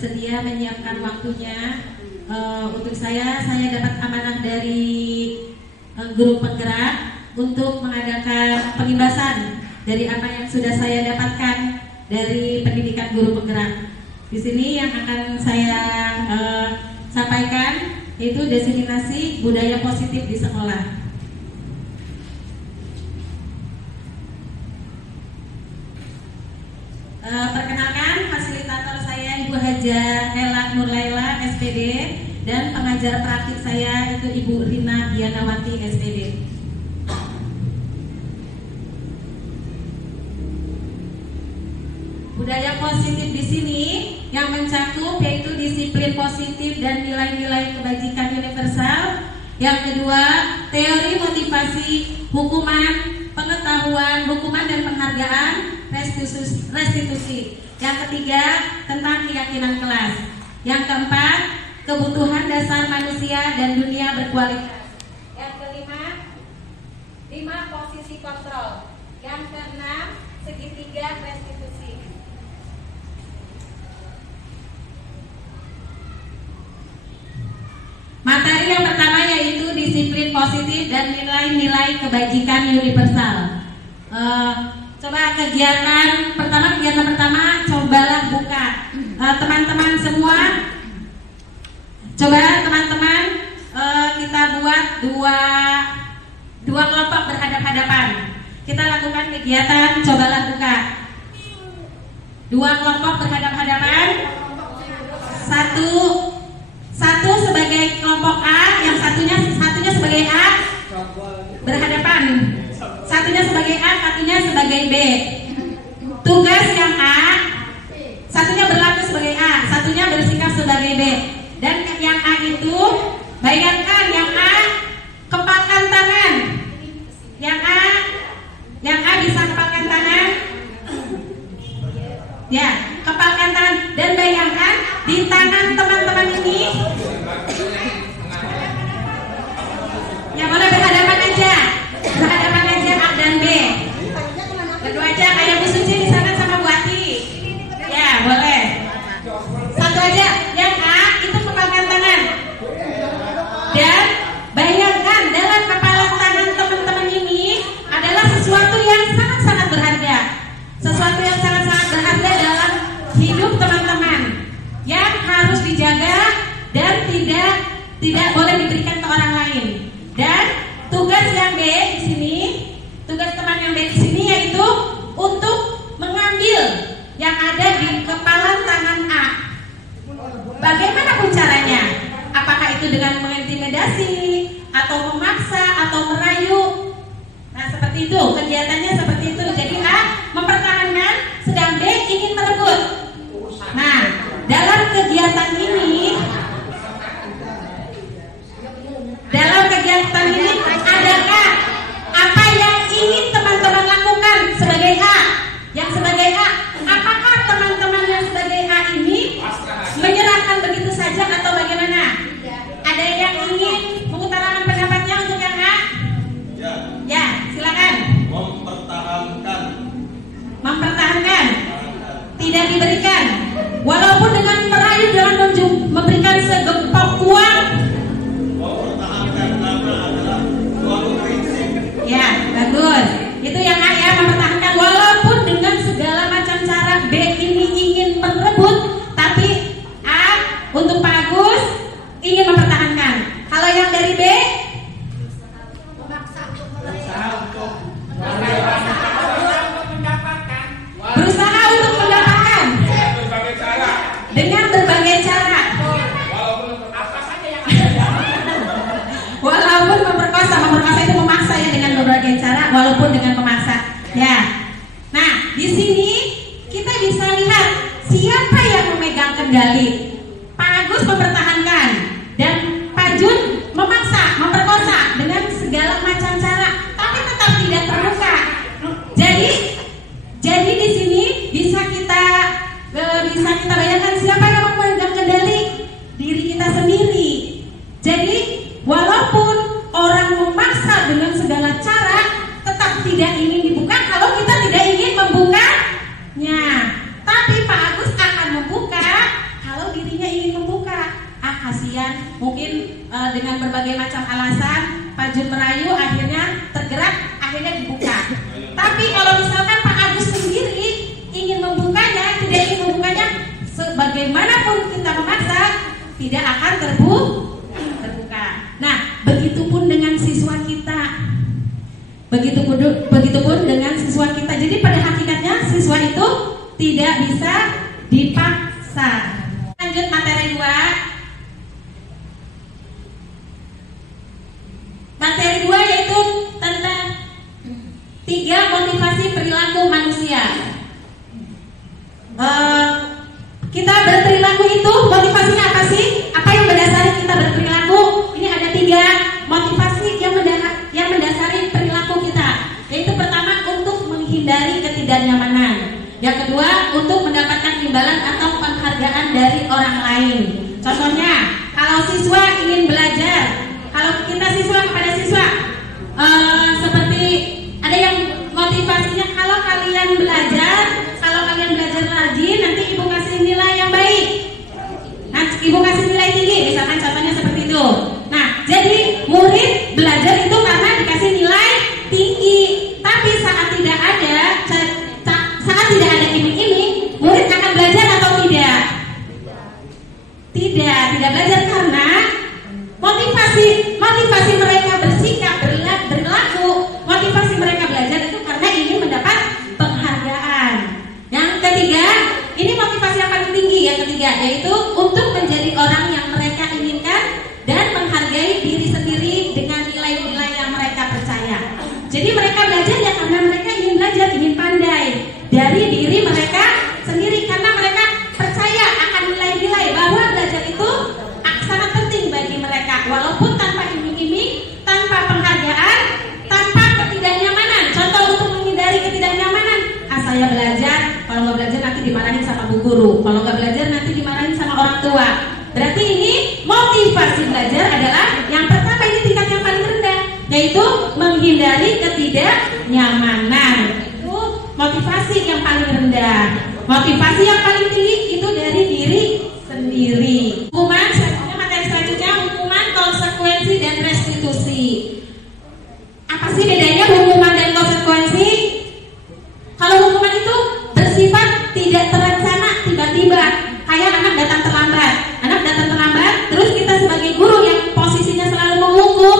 bersedia menyiapkan waktunya untuk saya dapat amanah dari guru penggerak untuk mengadakan pengibasan dari apa yang sudah saya dapatkan dari pendidikan guru penggerak. Di sini yang akan saya sampaikan yaitu diseminasi budaya positif di sekolah. Perkenalkan, fasilitator saya Ibu Haja Ela Nurlaila SPD dan pengajar praktik saya itu Ibu Rina Dianawati SPD. Budaya positif di sini yang mencakup yaitu disiplin positif dan nilai-nilai kebajikan universal. Yang kedua, teori motivasi, hukuman, pengetahuan, hukuman dan penghargaan, restitusi. Yang ketiga, tentang keyakinan kelas. Yang keempat, kebutuhan dasar manusia dan dunia berkualitas. Yang kelima, 5 posisi kontrol. Yang keenam, segitiga restitusi. Materi yang pertama yaitu disiplin positif dan nilai-nilai kebajikan universal. Coba kegiatan pertama cobalah buka. Teman-teman semua, coba teman-teman kita buat dua kelompok berhadap-hadapan. Kita lakukan kegiatan cobalah buka. 2 kelompok berhadap-hadapan. Satu sebagai kelompok A, yang satunya sebagai A berhadapan. Satunya sebagai A, satunya sebagai B. Tugas yang A, satunya berlaku sebagai A, satunya bersikap sebagai B. Dan yang A itu, bayangkan yang A kepalkan tangan. Yang A bisa kepalkan tangan. Ya, kepalkan tangan dan bayangkan di tangan teman-teman ini. Ya boleh berhadapan aja A dan B. Berdua aja kayak Bu Suci di sana sama Bu Ati. Ya boleh. Satu aja. Yang A itu kepalkan tangan. Dan bayangkan dalam kepalan tangan teman-teman ini adalah sesuatu yang sangat-sangat berharga. Sesuatu yang sangat-sangat berharga dalam hidup teman-teman yang harus dijaga dan tidak boleh diberikan ke orang lain. Dan tugas yang B di sini, tugas teman yang B di sini yaitu untuk mengambil yang ada di kepalan tangan A. Bagaimanapun caranya, apakah itu dengan mengintimidasi atau memaksa atau merayu. Nah seperti itu, kegiatannya seperti itu. Jadi A mempertahankan, sedang B ingin merebut. Nah, dalam kegiatan ini adakah apa yang ingin teman-teman lakukan sebagai A? Yang sebagai A, apakah teman-teman yang sebagai A ini menyerahkan begitu saja atau bagaimana? Ada yang ingin mengutarakan pendapatnya untuk yang A? Ya, silakan. Mempertahankan. Tidak diberikan. Walaupun dengan merayu dengan memberikan segepok uang. Ya, bagus. Itu yang A ya, mempertahankan walaupun dengan segala macam cara. B ini ingin merebut, tapi A untuk Pak Agus ingin mempertahankan. Kalau yang dari B berusaha untuk mendapatkan dengan berbagai cara. Walaupun memperkosa itu memaksa ya, dengan berbagai cara, walaupun dengan memaksa. Ya. Nah, di sini kita bisa lihat siapa yang memegang kendali. Pak Agus mempertahankan dan Pak Jun memaksa, memperkosa dengan segala macam cara, tapi tetap tidak terbuka. Jadi di sini bisa kita bayangkan siapa yang memegang kendali, diri kita sendiri. Jadi walaupun orang memaksa dengan segala cara, tetap tidak ingin dibuka kalau kita tidak ingin membukanya. Tapi Pak Agus akan membuka kalau berbagai macam alasan, Pak Jun merayu, akhirnya tergerak, akhirnya dibuka. Tapi kalau misalkan Pak Agus sendiri ingin membukanya, tidak ingin membukanya, sebagaimanapun kita memaksa, tidak akan terbuka. Nah, begitupun dengan siswa kita. Begitupun dengan siswa kita. Jadi pada hakikatnya siswa itu tidak bisa dipaksa. Lanjut materi 2. Materi 2 yaitu tentang 3 motivasi perilaku manusia. Kita berperilaku itu motivasinya apa sih? Apa yang mendasari kita berperilaku? Ini ada 3 motivasi yang mendasari perilaku kita. Yaitu pertama, untuk menghindari ketidaknyamanan. Yang kedua, untuk mendapatkan imbalan atau penghargaan dari orang lain. Contohnya, kalau siswa ingin belajar, kalau kita siswa kepada siswa, seperti ada yang motivasinya kalau kalian belajar rajin, nanti ibu kasih nilai yang baik. Nah, ibu kasih nilai tinggi, misalkan contohnya seperti itu. Nah, jadi murid belajar itu karena dikasih nilai tinggi. Tapi saat tidak ada iming-iming, murid akan belajar atau tidak? Tidak belajar karena motivasi mereka bersikap berlaku, motivasi mereka belajar itu karena ingin mendapat penghargaan. Yang ketiga, ini motivasi yang paling tinggi. Yang ketiga yaitu untuk menjadi orang yang mereka inginkan dan menghargai diri sendiri dengan nilai-nilai yang mereka percaya. Jadi mereka belajar ya karena mereka ingin belajar, ingin pandai dari diri mereka sendiri, karena mereka percaya akan nilai-nilai bahwa belajar itu sangat penting bagi mereka, walaupun tanpa iming-iming, tanpa penghargaan, tanpa ketidaknyamanan. Contoh untuk menghindari ketidaknyamanan, saya belajar, kalau nggak belajar nanti dimarahin sama bu guru, kalau nggak belajar nanti dimarahin sama orang tua. Berarti ini motivasi belajar adalah yang pertama, ini tingkat yang paling rendah, yaitu menghindari ketidaknyamanan. Itu motivasi yang paling rendah. Motivasi yang paling tinggi itu dari diri sendiri. Hukuman selanjutnya, materi selanjutnya, hukuman, konsekuensi, dan restitusi. Apa sih bedanya hukuman dan konsekuensi? Kalau hukuman itu bersifat tidak terencana, tiba-tiba. Kayak anak datang terlambat, terus kita sebagai guru yang posisinya selalu menghukum,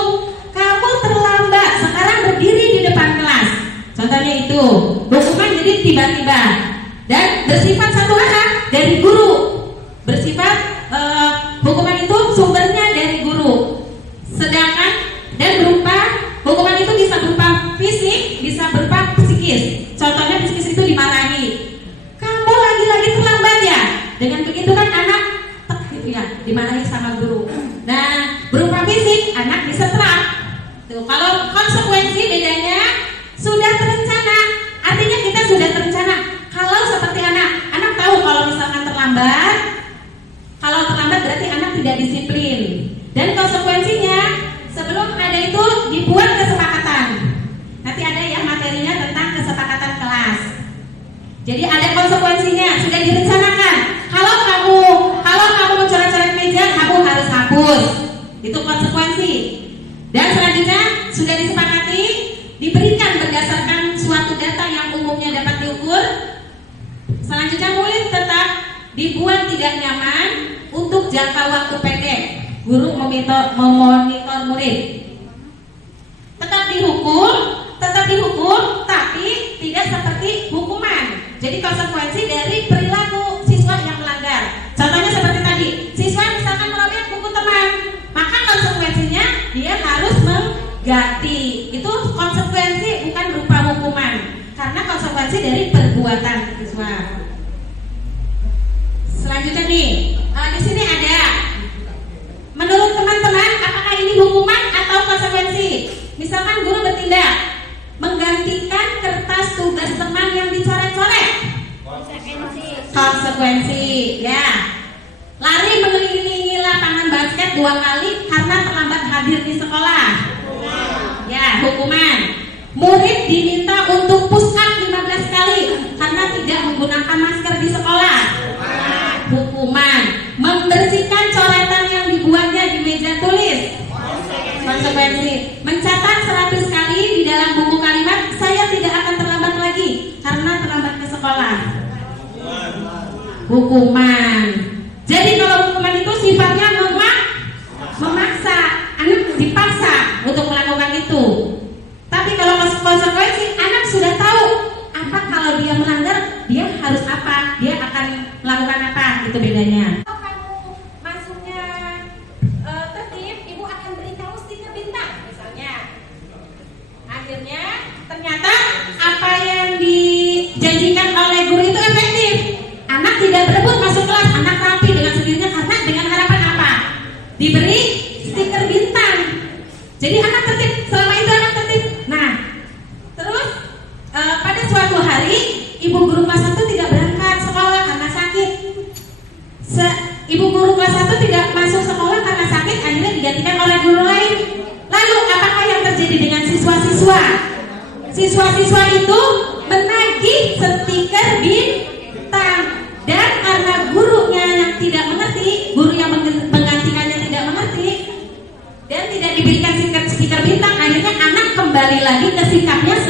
kamu terlambat, sekarang berdiri di depan kelas. Contohnya itu, hukuman jadi tiba-tiba dan bersifat satu arah dari guru. Bersifat hukuman itu sumbernya dari guru. Sedangkan dan berupa hukuman itu bisa berupa fisik, bisa berupa psikis. Contohnya psikis itu dimarahi. Kamu lagi-lagi terlambat ya. Dengan begitu kan anak gitu ya, dimarahi sama guru. Nah, berupa fisik anak disetrap. Tuh, kalau konsekuensi bedanya sudah terencana. Artinya kita sudah terencana. Kalau seperti anak tahu kalau misalkan terlambat. Kalau terlambat berarti anak tidak disiplin. Dan konsekuensinya sebelum ada itu dibuat kesepakatan. Nanti ada ya materinya tentang kesepakatan kelas. Jadi ada konsekuensinya, sudah direncanakan. Kalau kamu mencoret-coret meja, kamu harus hapus. Itu konsekuensi. Dan selanjutnya sudah disepakati, diberikan berdasarkan suatu data yang umumnya dapat diukur. Selanjutnya murid tetap dibuat tidak nyaman untuk jangka waktu pendek. Guru memonitor murid. Tetap dihukum, tapi tidak seperti hukuman. Jadi konsekuensi dari perilaku siswa yang melanggar. Contohnya seperti tadi, siswa misalkan merobek buku teman, maka konsekuensinya dia harus mengganti. Itu konsekuensi, bukan berupa hukuman, karena konsekuensi dari perbuatan siswa. Selanjutnya nih, di sini ada. Menurut teman-teman, apakah ini hukuman atau konsekuensi? Misalkan guru bertindak menggantikan kertas tugas teman yang dicoret-coret. Konsekuensi, ya. Lari mengelilingi lapangan basket 2 kali karena terlambat hadir di sekolah. Ya, hukuman. Murid diminta untuk push up 15 kali karena tidak menggunakan masker di sekolah. Hukuman. Membersihkan coretan yang dibuatnya di meja tulis. hukuman. Jadi kalau hukuman itu sifatnya memaksa, anak dipaksa untuk melakukan itu. Tapi kalau konsekuensi, anak sudah tahu apa kalau dia melanggar, dia harus apa, dia akan melakukan apa, itu bedanya. Kalau kamu masuknya tertib, ibu akan beri kamu stiker bintang misalnya. Akhirnya ternyata apa yang dijanjikan oleh guru itu efektif. Anak tidak berebut masuk kelas, anak rapi dengan sendirinya karena dengan harapan apa? Diberi stiker bintang. Jadi anak tertib, selama itu anak tertib. Nah, terus pada suatu hari ibu guru kelas 1 tidak berangkat sekolah karena sakit. Ibu guru kelas 1 tidak masuk sekolah karena sakit, akhirnya digantikan oleh guru lain. Lalu apakah yang terjadi dengan siswa-siswa? Siswa-siswa itu menagih stiker bintang. Dan karena gurunya yang tidak mengerti, guru yang menggantikannya tidak mengerti dan tidak diberikan stiker bintang, akhirnya anak kembali lagi ke sikapnya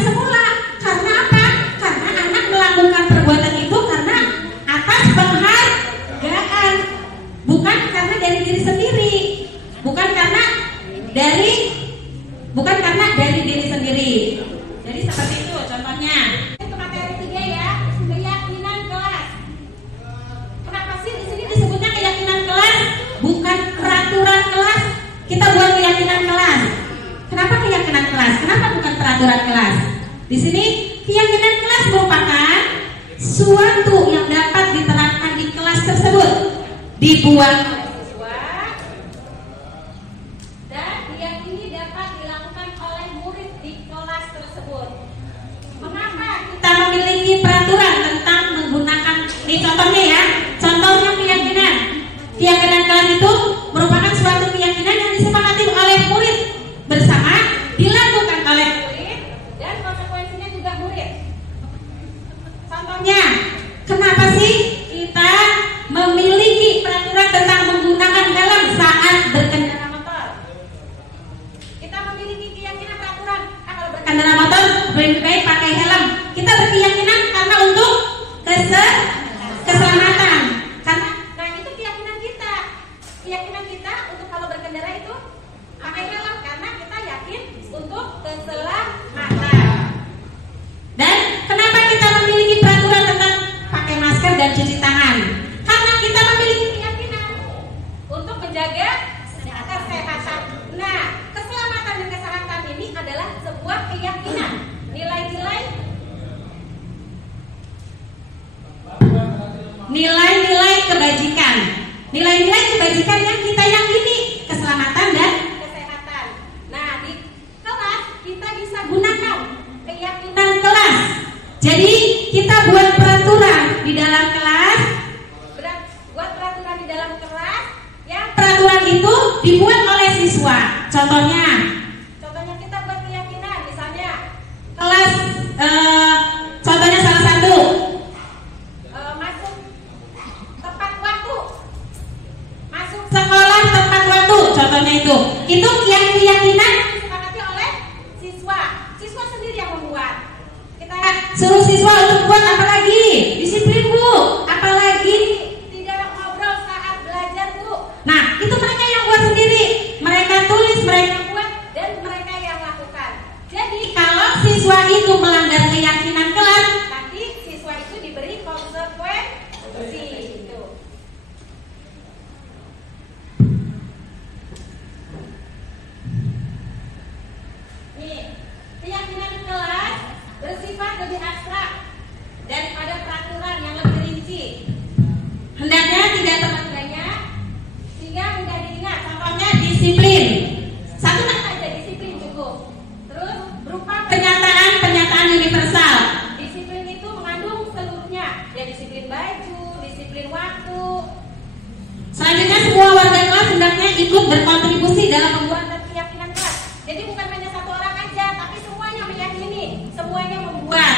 semula. Karena apa? Karena anak melakukan perbuatan itu karena atas penghargaan, bukan karena dari diri sendiri, bukan karena dari diri sendiri. Jadi seperti itu contohnya. Itu materi 3 ya, keyakinan kelas. Kenapa sih di sini disebutnya keyakinan kelas, bukan peraturan kelas? Kita buat keyakinan kelas. Kenapa keyakinan kelas? Kenapa bukan peraturan kelas? Di sini keyakinan kelas merupakan suatu yang dapat diterapkan di kelas tersebut, dibuat oleh siswa dan diyakini dapat dilakukan oleh murid di kelas tersebut. Mengapa kita memiliki peraturan tentang menggunakan, ini contohnya ya, contohnya keyakinan. Keyakinan kelas itu merupakan suatu keyakinan yang disepakati oleh murid bersama, dilakukan oleh murid dan konsekuensinya juga murid. Contohnya, kenapa sih kita memiliki peraturan tentang menggunakan helm saat berkendara motor? Kita memiliki keyakinan peraturan kalau berkendara motor lebih baik pakai helm. Kita berkeyakinan karena untuk keselamatan. Karena itu keyakinan kita. Keyakinan kita untuk kalau berkendara itu pakai helm karena kita yakin untuk keselamatan. Dan kenapa kita memiliki peraturan tentang pakai masker dan cuci tangan? Karena kita memiliki keyakinan untuk menjaga kesehatan. Nah, keselamatan dan kesehatan ini adalah sebuah keyakinan, nilai-nilai kebajikan. Nilai-nilai kebajikan yang kita yakini, keselamatan dan kesehatan. Nah, di kelas kita bisa gunakan keyakinan kelas. Jadi kita buat peraturan di dalam kelas, yang peraturan itu dibuat oleh siswa. Contohnya kita buat keyakinan, misalnya kelas, contohnya salah satu masuk tepat waktu, masuk sekolah tepat waktu. Contohnya itu keyakinan disepakati oleh siswa. Siswa sendiri yang membuat. Kita suruh siswa untuk buat apa lagi? Disiplin Bu. Apalagi tidak ngobrol saat belajar Bu. Nah, itu mereka yang buat sendiri. Mereka tulis, mereka buat, dan mereka yang lakukan. Jadi kalau siswa itu melanggar keyakinan kelas, nanti siswa itu diberi konsekuensi. Gitu. Nih, keyakinan kelas bersifat lebih abstrak daripada peraturan yang lebih rinci. Hendaknya tidak terlalu banyak sehingga mudah diingat. Contohnya disiplin. Satu kata aja, disiplin cukup. Terus berupa pernyataan universal. Disiplin itu mengandung seluruhnya. Ya, disiplin baju, disiplin waktu. Selanjutnya semua warga kelas hendaknya ikut berkontribusi dalam pembuatan keyakinan kelas. Jadi bukan hanya satu orang aja, tapi semuanya meyakini, semuanya membuat.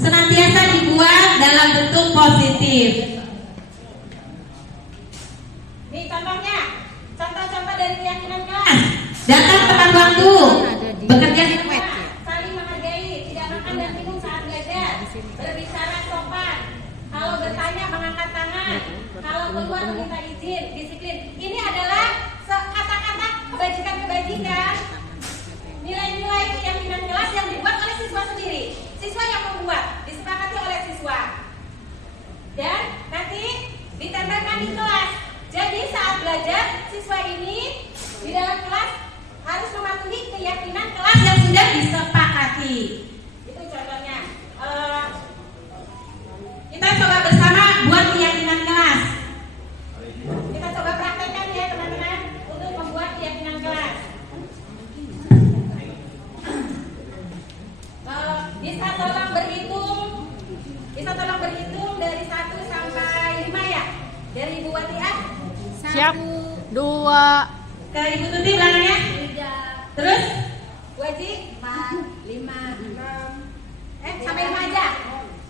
Senantiasa dibuat dalam bentuk positif. Nih contohnya, contoh-contoh dari keyakinan kelas. Datang tepat waktu, bekerja di rumah, saling menghargai, tidak makan dan minum saat belajar, berbicara sopan, kalau bertanya mengangkat tangan, kalau keluar minta izin, disiplin. Ini adalah kata-kata kebajikan-kebajikan, nilai-nilai keyakinan kelas yang dibuat oleh siswa sendiri. Siswa yang membuat, disepakati oleh siswa. Dan nanti ditempelkan di kelas. Jadi saat belajar, siswa ini di dalam kelas harus mematuhi keyakinan kelas yang sudah disepakati. Itu contohnya. Kita coba bersama buat keyakinan kelas. Kita coba praktekkan ya teman-teman untuk membuat keyakinan kelas. Bisa tolong berhitung dari 1 sampai 5 ya. Dari Ibu Watiah. Siap. 2. Ke Ibu Tuti belakangnya. 3. Terus Bu Haji 4. 5. 6. Sampai 5 aja.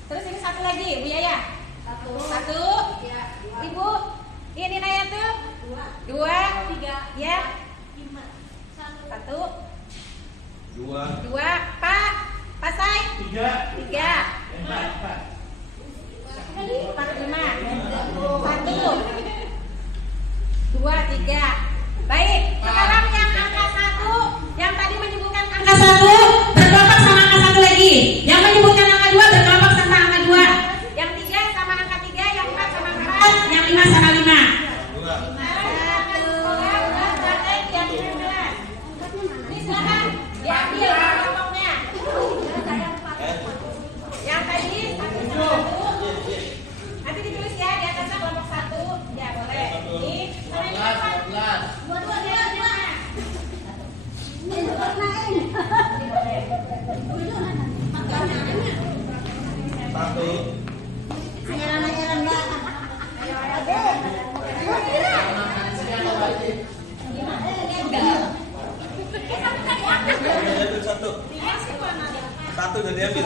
Terus ini satu lagi Bu Yaya. 1. Ya, 2. Ibu ini Naya tuh 2. 3. Ya. 5. 1. 2. Pak Pasai 3. 3. 4. 4, 5. 1, 2, 3. Baik, sekarang yang angka 1, yang tadi menyebutkan angka 1 berkelompok sama angka 1 lagi. Yang menyebutkan angka 2 berkelompok sama angka 2. Yang 3 sama angka 3, yang 4 sama 4, yang 5 sama 5. Ini silakan diambil kelompoknya. Yang tadi 1 sama 1. Nanti ditulis ya di atasnya kelompok 1. Ya boleh. Ini mana ini apa? 2. Satu udah diambil.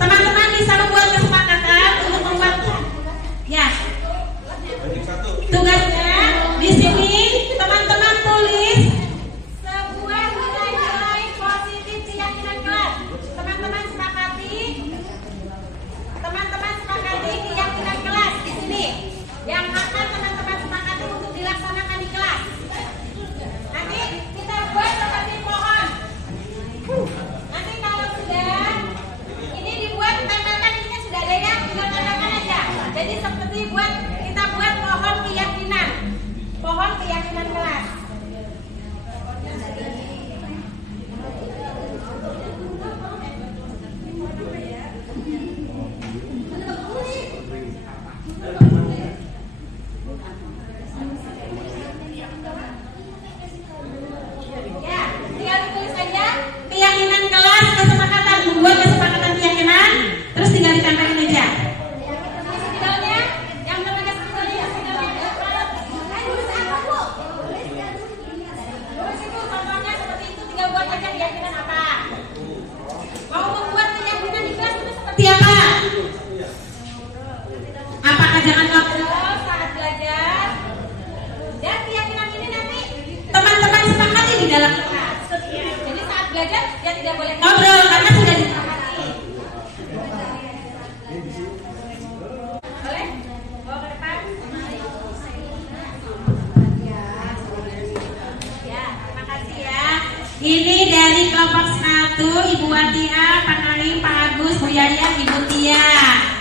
Teman-teman bisa membuat kesepakatan untuk membuat ya. Tugasnya di sini teman-teman tulis sebuah nilai-nilai positif keyakinan kelas. Teman-teman sepakati keyakinan kelas di sini yang akan teman-teman sepakati untuk dilaksanakan di kelas. Nanti kita buat seperti pohon. Nanti kalau sudah ini dibuat, tempelkan ini kan sudah ada ya, tinggal tempelkan aja. Jadi seperti kita buat pohon keyakinan kelas. Ya, tinggal ditulis saja keyakinan kelas, kesepakatan, membuat kesepakatan keyakinan, terus tinggal ditempelin aja. Ini spidolnya, yang belum ada spidolnya, Terus itu contohnya seperti itu, tinggal buat aja keyakinan apa. Mau membuat keyakinan di kelas itu seperti apa? Apakah jangan ngobrol saat belajar? Dan keyakinan ini nanti teman-teman sepakati di dalam kelas. Jadi saat belajar ya tidak boleh ngobrol karena sudah disepakati. Boleh? Bawa ke depan. Ya, terima kasih ya. Ini dari kelompok 1, Ibu Watiah, Pak Karim, Pak Agus, Bu Yaya, Ibu Tia.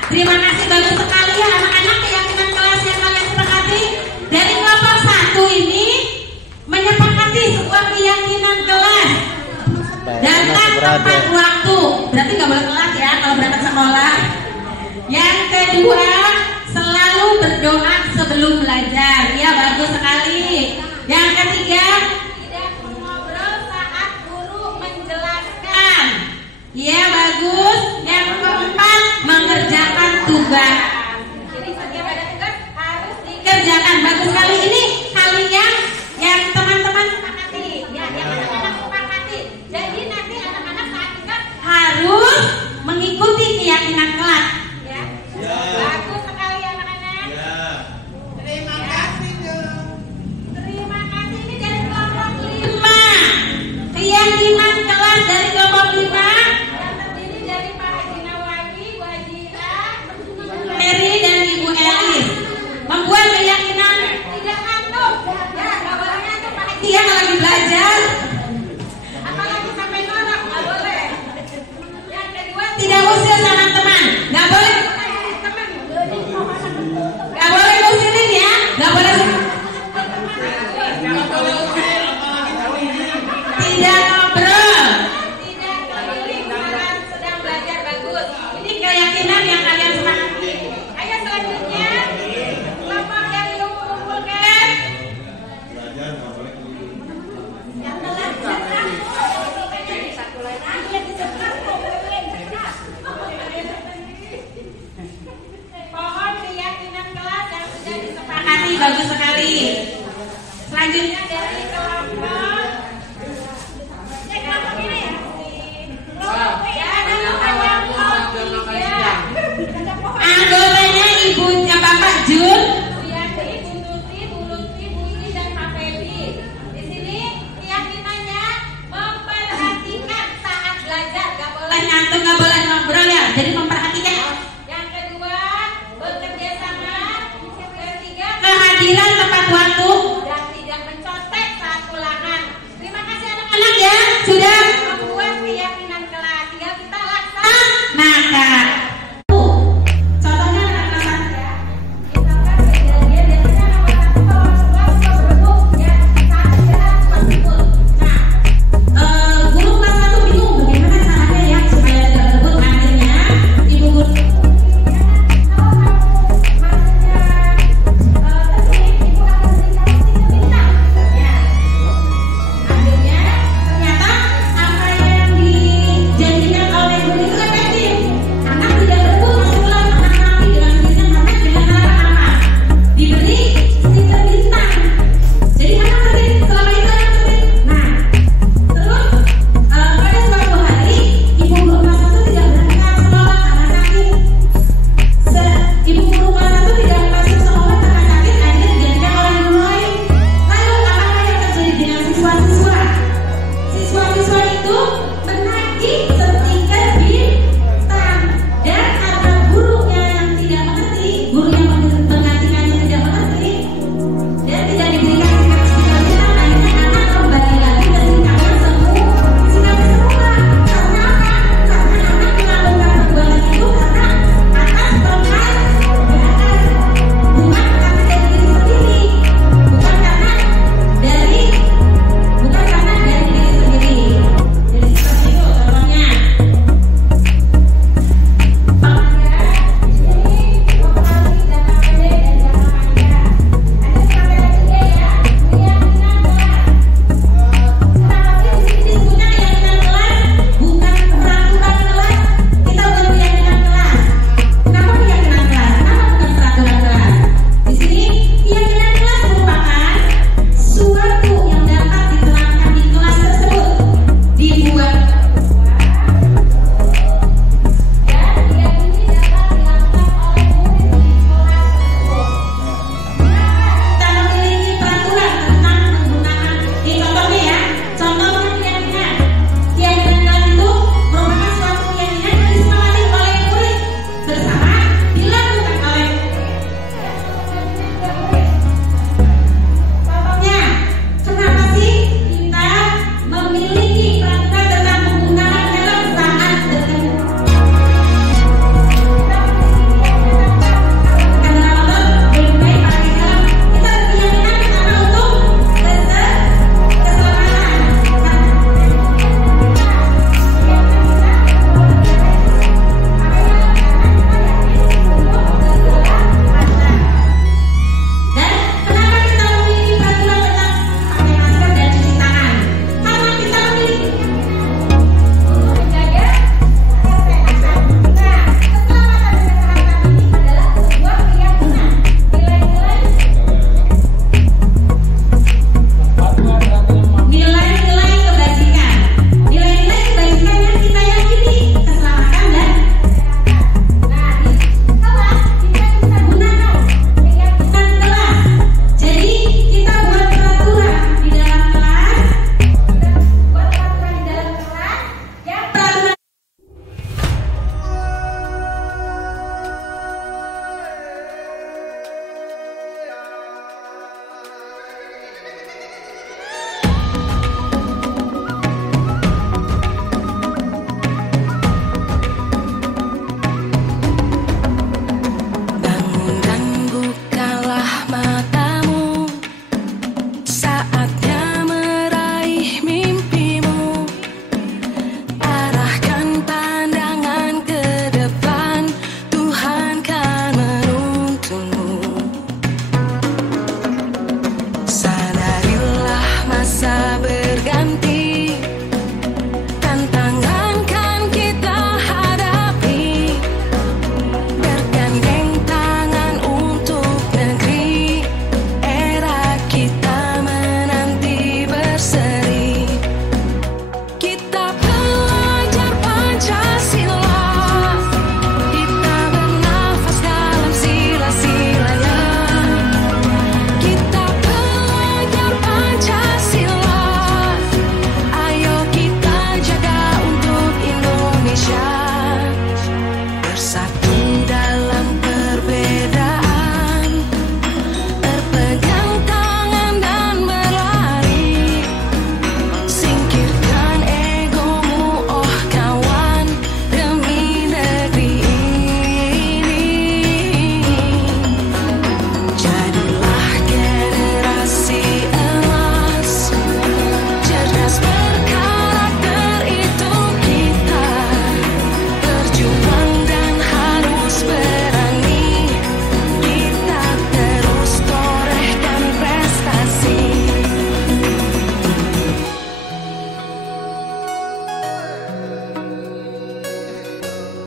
Terima kasih bagus sekali ya anak-anak, keyakinan kelas yang kalian sepakati. Dari kelompok 1 ini menyepakati sebuah keyakinan kelas. Datang tepat waktu, berarti nggak boleh telat ya kalau berangkat sekolah. Yang kedua, selalu berdoa sebelum belajar. Ya, bagus sekali. Yang ketiga, tidak mengobrol saat guru menjelaskan. Ya, bagus. Yang keempat, mengerjakan tugas. Jadi setiap ada tugas harus dikerjakan. Bagus sekali. Ini kalian yang bagus sekali. Selanjutnya dari kelompok ini ya. Ya, ada kelompok 3. Anggotanya ibunya Bapak Jun, Bu Yanti, Bu Tuti, Bu Lutfi, Bu Sri, dan Pak Febi. Di sini keyakinannya memperhatikan saat belajar, gak boleh nyantuk, gak boleh ngobrol ya. Jadi memperhatikan. Yang kedua, bekerja sama. Ketiga, kehadiran